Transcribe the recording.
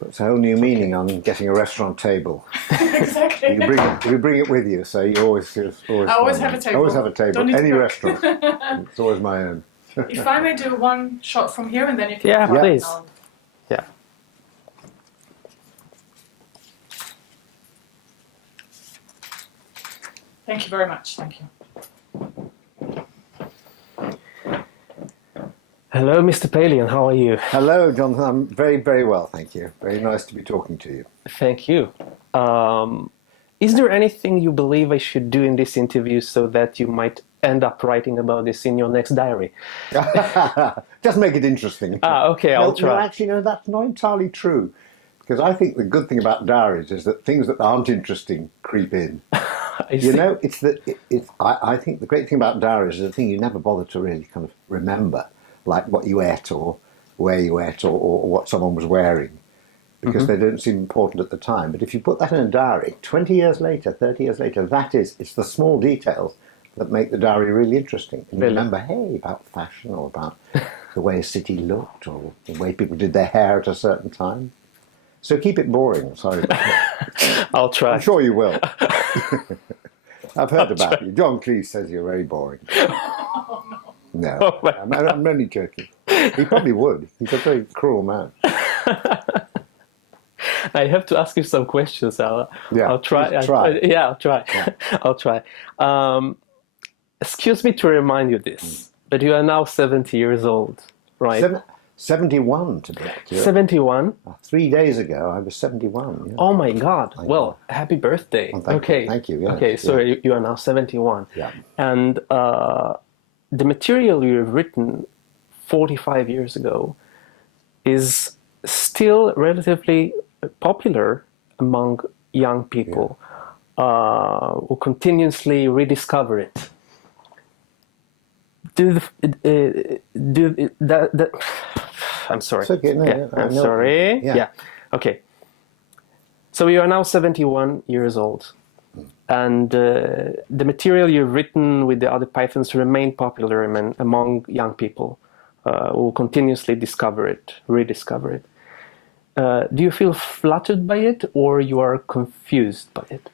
Puts a whole new meaning on getting a restaurant table. Exactly. You bring it with you, so you always I always have a table. Always have a table. Any restaurant. It's always my own. If I may do one shot from here, and then you can. Yeah, please. Yeah. Thank you very much. Thank you. Hello, Mr. פיילין. How are you? Hello, Jonathan. I'm very, very well, thank you. Very nice to be talking to you. Thank you. Is there anything you believe I should do in this interview so that you might end up writing about this in your next diary? Just make it interesting. Okay, I'll try. No, actually, no, that's not entirely true. Because I think the good thing about diaries is that things that aren't interesting creep in. You know, I think the great thing about diaries is the thing you never bother to really kind of remember, like what you ate or where you ate or what someone was wearing, because they don't seem important at the time. But if you put that in a diary, 20 years later, 30 years later, it's the small details that make the diary really interesting. And you remember, hey, about fashion or about the way a city looked or the way people did their hair at a certain time. So keep it boring. Sorry about that. I'll try. I'm sure you will. I've heard about you. John Cleese says you're very boring. Oh, no. No, I'm only joking. He probably would. He's a very cruel man. I have to ask you some questions. I'll try. I'll try. I'll try. Yeah. I'll try. Excuse me to remind you this, but you are now 70 years old, right? 71 to be accurate. 71? 3 days ago, I was 71. Yeah. Oh my God. Well, happy birthday. Oh, thank you. Thank you. Yes, okay, so you are now 71. Yeah. And the material you have written 45 years ago is still relatively popular among young people who continuously rediscover it. I'm sorry. It's okay. No, I'm sorry. Yeah. Okay. So you are now 71 years old, and the material you've written with the other Pythons remain popular among young people who continuously rediscover it. Do you feel flattered by it, or you are confused by it?